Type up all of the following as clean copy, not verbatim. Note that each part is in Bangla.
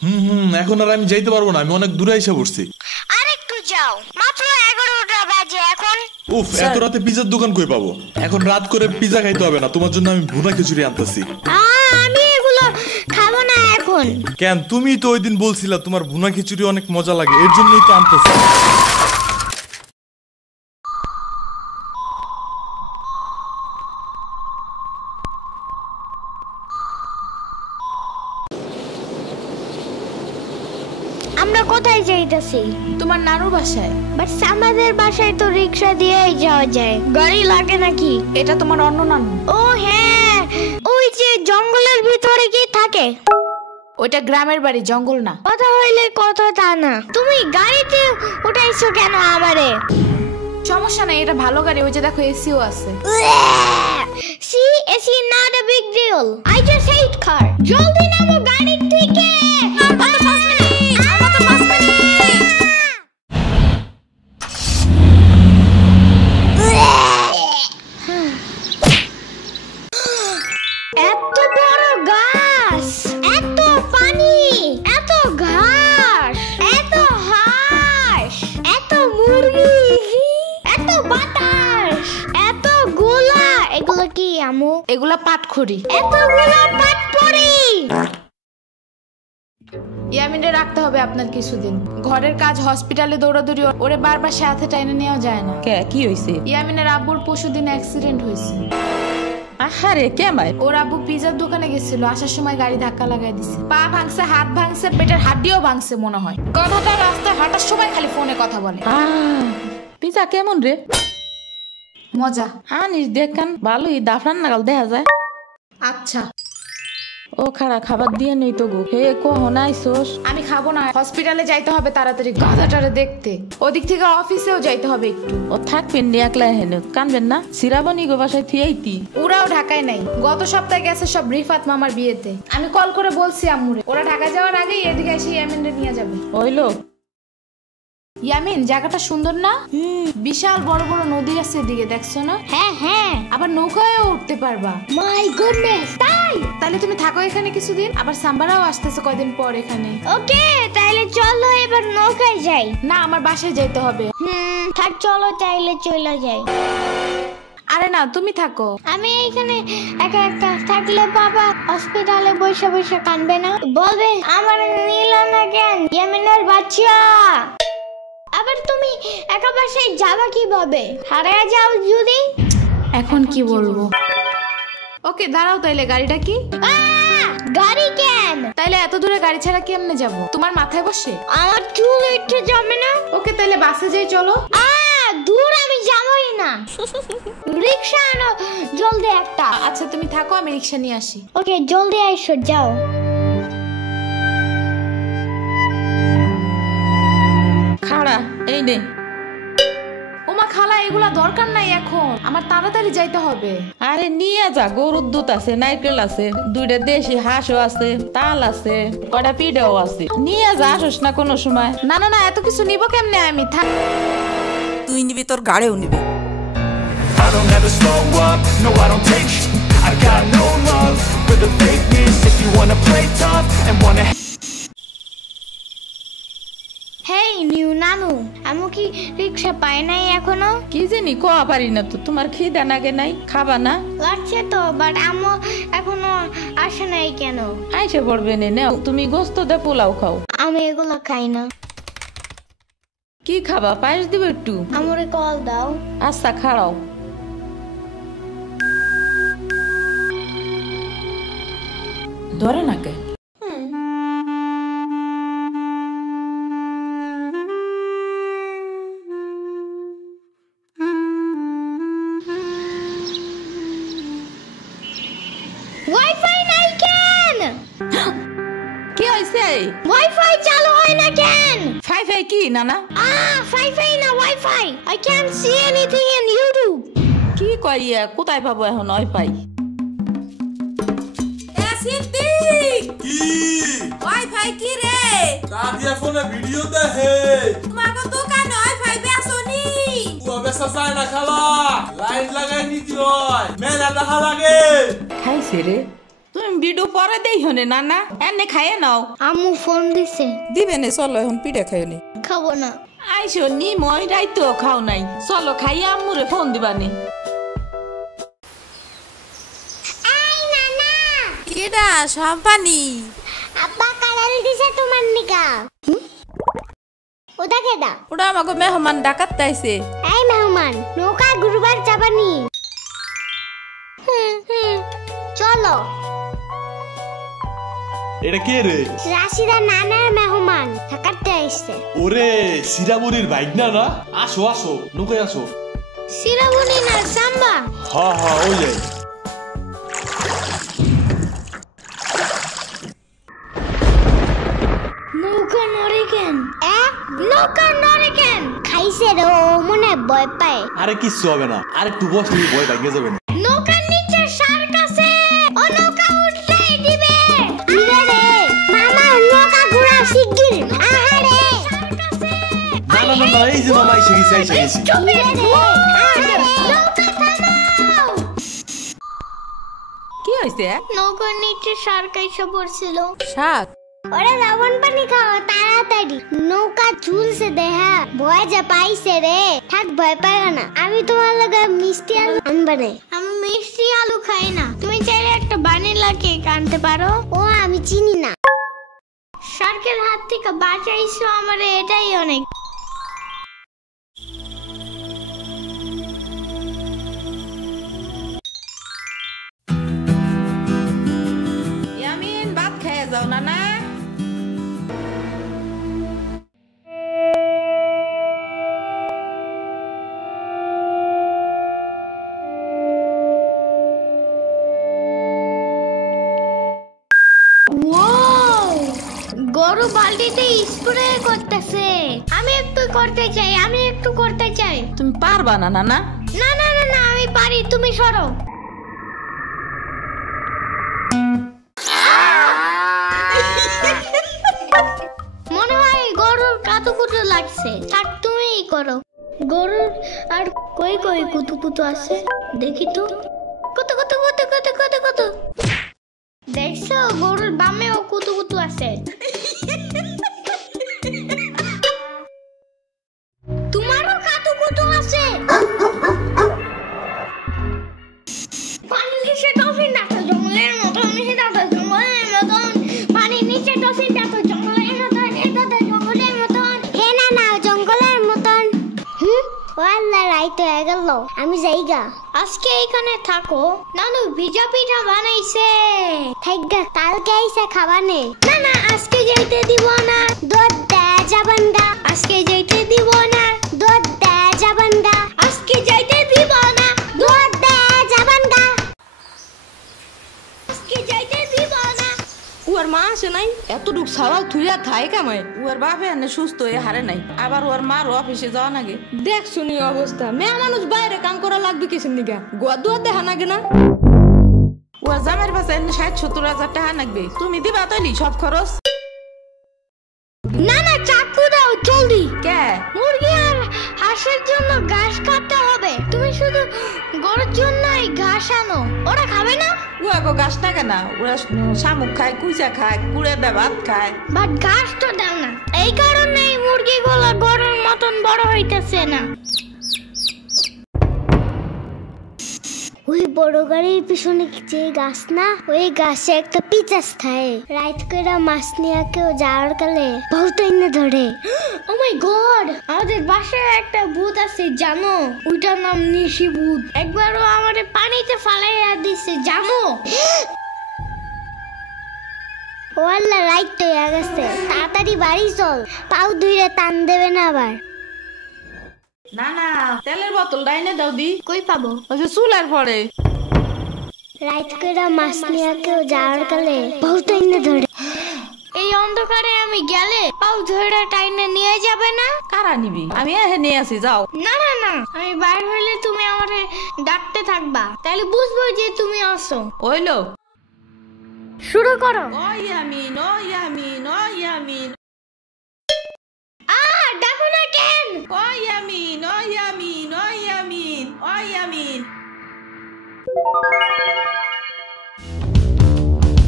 এখন আর আমি যাইতে পারবো না, আমি অনেক দূরে এসে পড়ছি। আরেকটু যাও, মাত্র 11টা বাজে এখন। উফ, এত রাতে পিজার দোকান কই পাবো? এখন রাত করে পিজা খাইতে হবে না, তোমার জন্য আমি ভুনা খিচুড়ি আনতেছি। আমি এগুলো খাবো না এখন। কেন? তুমি তো ওই দিন বলছিলা তোমার ভুনা খিচুড়ি অনেক মজা লাগে, এর জন্যই তো আনতেছি। আমরা কোথায় যাইতেছি? তোমার নানুর বাসায়। বাট আমাদের বাসায় তো রিক্সা দিয়েই যাওয়া যায়, গাড়ি লাগে নাকি? এটা তোমার অন্য নানু। ও হ্যাঁ, ওই যে জঙ্গলের ভিতরে কি থাকে? ওইটা গ্রামের বাড়ি, জঙ্গল না। কথা হইলে কথা তা না। তুমি গাড়িতে উঠাইছো কেন আমারে? সমস্যা নাই, এটা ভালো গাড়ি। ওই যে দেখো এসিও আছে। See AC not a big deal, I just hate car. জলদি নামো গাড়ি থেকে। এত বড় গাছ, এত পানি, এত ঘাস, এত হাঁস, এত মুরগি, এত বাতাস, এত গোলা। এগুলো কি আমু? এগুলা পাটখড়ি। এতগুলো পাটপড়ি। ইয়ামিনে রাখতে হবে আপনার কিছুদিন। ঘরের কাজ, হসপিটালে দৌড়াদৌড়ি, ওরে বারবার সাথে টাইনে নেওয়া যায় না। কি হইছে? ইয়ামিনের আব্বুর পরশুদিন অ্যাক্সিডেন্ট হয়েছে। আহারে কেমাই? ওর আব্বু পিজার দোকানে গেছিল, আসার সময় গাড়ি ধাক্কা লাগাই দিছে। পা ভাঙছে, হাত ভাঙছে, পেটের হাড্ডিও ভাঙছে মনে হয়। কথাটা রাস্তায় হাঁটার সময় খালি ফোনে কথা বলে। পিজা কেমন রে? মজা। আনিস দেখান, ভালোই দাফরান নাগাল দেখা যায়। আচ্ছা। ও খাড়া খাবার দিয়ে নেই তো গো। হে কখন আইসোস? আমি খাবো না, হসপিটালে যাইতে হবে তাড়াতাড়ি গাধাটারে দেখতে। ওদিক থেকে অফিসেও যাইতে হবে একটু। ও থাকবেন নি একলা হেন, কানবেন না? সিরাবনি গো বাসায় থিয়াইতি। ওরাও ঢাকায় নাই, গত সপ্তাহে গেছে সব রিফাত মামার বিয়েতে। আমি কল করে বলছি আম্মুরে, ওরা ঢাকায় যাওয়ার আগেই এদিকে এসে ইয়ামিনরে নিয়ে যাবে। ওইলো ইয়ামিন, জায়গাটা সুন্দর না? বিশাল বড় বড় নদী আছে এদিকে, দেখছো না? হ্যাঁ হ্যাঁ, আবার নৌকায়ও উঠতে পারবা। মাই গুডনেস, তাই? তাহলে তুমি থাকো এখানে কিছুদিন, আবার সাম্বারাও আসতেছে কয়দিন পর এখানে। ওকে, তাহলে চলো এবার নৌকায় যাই। না, আমার বাসায় যাইতে হবে। থাক, চলো তাইলে চলে যাই। আরে না, তুমি থাকো। আমি এইখানে একা একা থাকলে বাবা হসপিটালে বসে বসে কানবে না? বলবে আমার নিল না কেন ইয়ামিনের বাচ্চা। আবার তুমি একা বাসায় যাবা কিভাবে? হারিয়ে যাও যদি? এখন কি বলবো? ওকে দাঁড়াও, তাইলে গাড়িটা কি? গাড়ি কেন? তাইলে এত দূরে গাড়ি ছাড়া কেমনে যাব? তোমার মাথায় বসে? আমার চুল উঠে যাবে না? ওকে, তাইলে বাসে যাই, চলো। দূর আমি যাবই না। রিক্সা আনো জলদি একটা। আচ্ছা তুমি থাকো, আমি রিক্সা নিয়ে আসি। ওকে, জলদি আইসো, যাও। খাড়া এই নে। ওমা খালা, এগুলা দরকার নাই এখন, আমার তাড়াতাড়ি যাইতে হবে। আরে নিয়ে যা, গরুর দুধ আছে, নারকেল আছে, 2টা দেশি হাঁসও আছে, তাল আছে, কয়টা পিঠাও আছে। নিয়ে যা, আসস না কোনো সময়। না না না, এত কিছু নিব কেমনে আমি? থাক। তুই নিবি, তোর গাড়েও নিবি। I don't ever slow up, no I don't take I got no love for the fakeness. If you wanna play tough and wanna hey new নানু, আমু কি রিক্সা পায় নাই এখনো? কি জানি কোয়া পারি না তো। তোমার খিদা নাগে নাই? খাবা না? লাগছে তো, বাট আমু এখনো আসে নাই কেন? আইসে পড়বে নে, নাও তুমি গোস্ত দে পোলাও খাও। আমি এগুলো খাই না। কি খাবা? পায়েস দিব একটু? আমুরে কল দাও। আচ্ছা খাড়াও। ধরে নাকে। ওয়াইফাই নাই কেন? কি হইছে? ওয়াইফাই চালু হয় না কেন? ফাই কি নানা? ওয়াইফাই না, wifi. I can't see anything in YouTube. কি কইয়া কোথায় পাবো এখন ওয়াইফাই? কি ওয়াইফাই কি রে? দাদিয়া ফোনে ভিডিও দেখে। তোমাকে দোকানে ওয়াইফাই বেসনি? ও বেসা যায় না খালা, লাইন লাগাই নিতে হয়, মেলা দেখা লাগে। খাইছে রে? তুমি ভিডিও পরে দেই হনে নানা এনে খাইয়ে নাও। আম্মু ফোন দিছে। দিবে নে, চলো এখন পিঠা খাই নি। খাবো না। আইসো নি মই রাইতো খাও নাই, চলো খাইয়া আম্মুরে ফোন দিবানি। কেডা সম্পানি? আব্বা কালাল দিছে তোমার নিকা। ওটা কেডা? ওটা আমাকে মেহমান ডাকাত তাইছে। এই মেহমান, নৌকা গুরুবার যাবানি। চলো। এটা কে রে? রাশিদা নানার মেহমান থাকাতে আইছে। ওরে সিরাবুরির বাইক না না? আসো আসো, নৌকায় আসো। সিরাবুনি না সাম্বা। হ্যাঁ হ্যাঁ ওই যাই। নৌকা নড়ে কেন? নৌকা নড়ে কেন? খাইছে রে, ও মনে ভয় পায়। আরে কিচ্ছু হবে না, আর একটু বসলে ভয় ভাঙে যাবে না। নৌকার নিচে শার্ক আছে, ও নৌকা উঠতেই দিবে। ইরে রে মামা, নৌকা ঘোরা শিগগির। আহারে শার্ক আছে। না না না না, এই যে মামা এসে গেছে এসে গেছে। ইরে রে আহারে, নৌকা থামাও। কি হইছে? নৌকার নিচে শার্ক এসে পড়ছিল। শাক? ওরে লবণ পানি খাও তাড়াতাড়ি, নৌকা ঝুলছে দেহা। ভয় যা পাইছে রে, থাক ভয় পাইও না। আমি তোমার লগে মিষ্টি আলু আনবারে। আমি মিষ্টি আলু খাই না। তুমি চাইলে একটা ভ্যানিলা কেক আনতে পারো। ও আমি চিনি না। শার্কের হাত থেকে বাঁচাইছো আমারে, এটাই অনেক। ইয়ামিন ভাত খেয়ে যাও নানা। গরু বালতিতে স্প্রে করতেছে। আমি একটু করতে চাই, আমি একটু করতে চাই। তুমি পারবা না নানা? না না না না, আমি পারি, তুমি সরো। মনে হয় গরুর কাতুকুতু লাগছে। থাক তুমিই করো। গরুর আর কই কই কুতুকুতু আছে দেখি তো। কত কত কত কত কত কত। দেখছো গরুর বামেও কুতুকুতু আছে। তোমারও কাতুকুতু আছে। পানির নিচে ডলফিন দেখো জঙ্গলের মতন, নিচে দেখো জঙ্গলের মতন। পানির নিচে ডলফিন দেখো জঙ্গলের মতন, এটা তো জঙ্গলের মতন। হে না না, জঙ্গলের মতন। ও আল্লাহ, রাইত হয়ে গেল, আমি যাইগা। আজকে এখানে থাকো। নানু ভিজা পিঠা বানাইছে, থাইগা কালকে আইসা খাবানে। না না, আজকে যাইতে দিব না, দুধ দেয়া যাবেন গা। আজকে যাইতে দিব না, দুধ দেয়া যাবেন গা। আজকে যাইতে দিব না, দুধ দেয়া যাবেন গা। আজকে যাইতে দিব না। ওর মা আসে নাই, এতটুক সাওয়াল থুইয়া খায় কামায়। ওর বাপে এনে সুস্থ হয়ে হারে নাই, আবার ওর মার অফিসে যাওয়া নাগে। দেখ শুনি অবস্থা, মেয়ে মানুষ বাইরে কাম করা লাগবে কিসের নিগা? গোয়া দুয়া দেখা নাগে না? ওর জামের পাশে ৬০-৭০ হাজার টাকা লাগবে, তুমি দিবা তৈলি সব খরচ? না না, চাকু দাও জলদি। কে? মুরগি আর হাঁসের জন্য ঘাস কাটতে হবে। তুমি শুধু গরুর জন্যই ঘাস আনো, ওরা খাবে না। ও আগো গাছ টাকা না, ওরা শামুক খায়, কুইচা খায়, কুড়ে দে ভাত খায়। বাট ঘাস তো দাও না, এই কারণেই মুরগিগুলো গরুর মতন বড় হইতেছে না। ওই বড় গাড়ির পিছনে যে গাছ না, ওই গাছে একটা পিচাস থাকে। রাইত করে মাছ নিয়ে কেউ যাওয়ার কালে বহুত এনে ধরে। ও মাই গড, আমাদের বাসায় একটা ভূত আছে জানো? ওইটার নাম নিশি ভূত। একবারও আমাদের পানিতে ফালাইয়া দিছে জানো? ও আল্লাহ, রাইত হয়ে গেছে, তাড়াতাড়ি বাড়ি চল, পাও ধুইরে টান দেবে না আবার। না না, তেলের বোতল ডাইনে দাও দি। কই পাবো? ওই যে চুলার পরে। রাইত করে মাছ নিয়ে কেউ যাওয়ার কালে বহুত এনে ধরে। এই অন্ধকারে আমি গেলে পাও ধরে টাইনে নিয়ে যাবে না? কারা নিবি? আমি এহে নিয়ে আসি, যাও। না না না, আমি বাইরে হইলে তুমি আমারে ডাকতে থাকবা, তাহলে বুঝবো যে তুমি আসো। ওইলো শুরু করো। ও ইয়ামিন, ও ইয়ামিন, ও ইয়ামিন। ডাকো না কেন? ও ইয়ামিন, ও ইয়ামিন, ও ইয়ামিন, ও ইয়ামিন।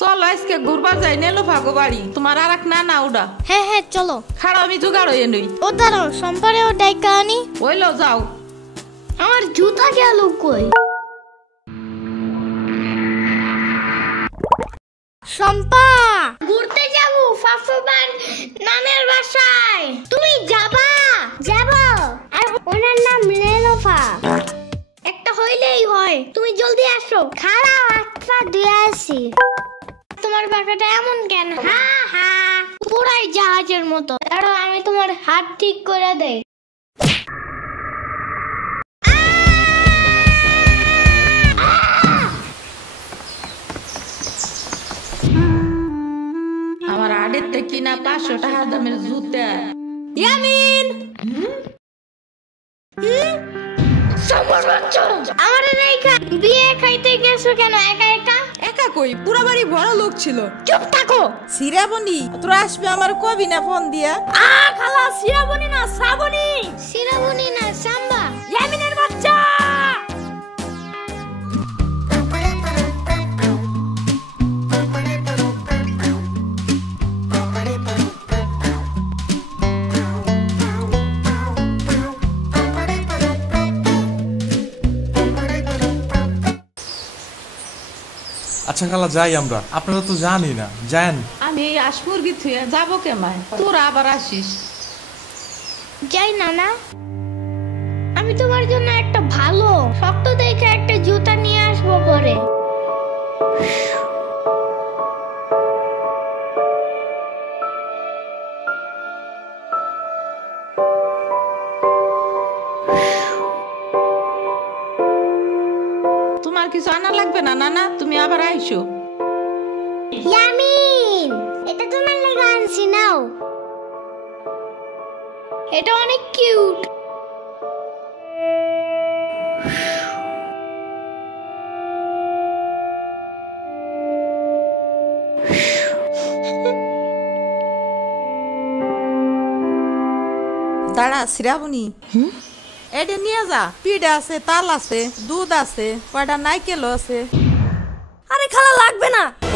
চলো আজকে ঘুরবা যাই নেলো ভাগো বাড়ি তোমার আর এক না ওটা হ্যাঁ হ্যাঁ চলো। খাড়া আমি জোগাড় হয়ে নই ও দাঁড়াও, সম্পারেও ডাইকা আনি। ওইলো যাও। আমার জুতা গেল কই? শম্পা, ঘুরতে যাব ফাফুবার নানের বাসায়। তুমি যাবা? যাব। আর ওনার নাম লেলোফা। একটা হইলেই হয়, তুমি জলদি আসো। খারাপ আটটা দিয়ে আসি। তোমার পাখাটা এমন কেন? হা হা, পুরাই জাহাজের মতো। দাঁড়াও, আমি তোমার হাত ঠিক করে দেই। আমার আড়ের থেকে কিনা 500 টাকা দামের জুতা। ইয়ামিন আমার রেখা বিয়ে খাইতে গেছো কেন একা একা? একা কই, পুরা বাড়ি বড় লোক ছিল। চুপ থাকো। সিরাবনি তোরা আসবে আমার কবি না ফোন দিয়া? খালা সিরাবনি না শ্রাবণী। সিরাবনি না সাম্বা। ইয়ামিনের বাচ্চা। আচ্ছা খালা যাই আমরা, আপনারা তো জানি না, যান। আমি এই আসমুরগি থুয়ে যাবো কেমায়, তোরা আবার আসিস। যাই নানা, আমি তোমার জন্য একটা ভালো শক্ত দেখে একটা জুতা নিয়ে আসবো পরে। তোমার কিছু আনা লাগবে না নানা, তুমি আবার আইসো। ইয়ামিন, এটা তোমার লাগা আনছি, নাও। এটা অনেক কিউট। দাঁড়া সিরাবনি, এটা নিয়ে যা। পিঠা আছে, তাল আছে, দুধ আছে, কয়টা নাইকেল আছে। আরে খালা লাগবে না,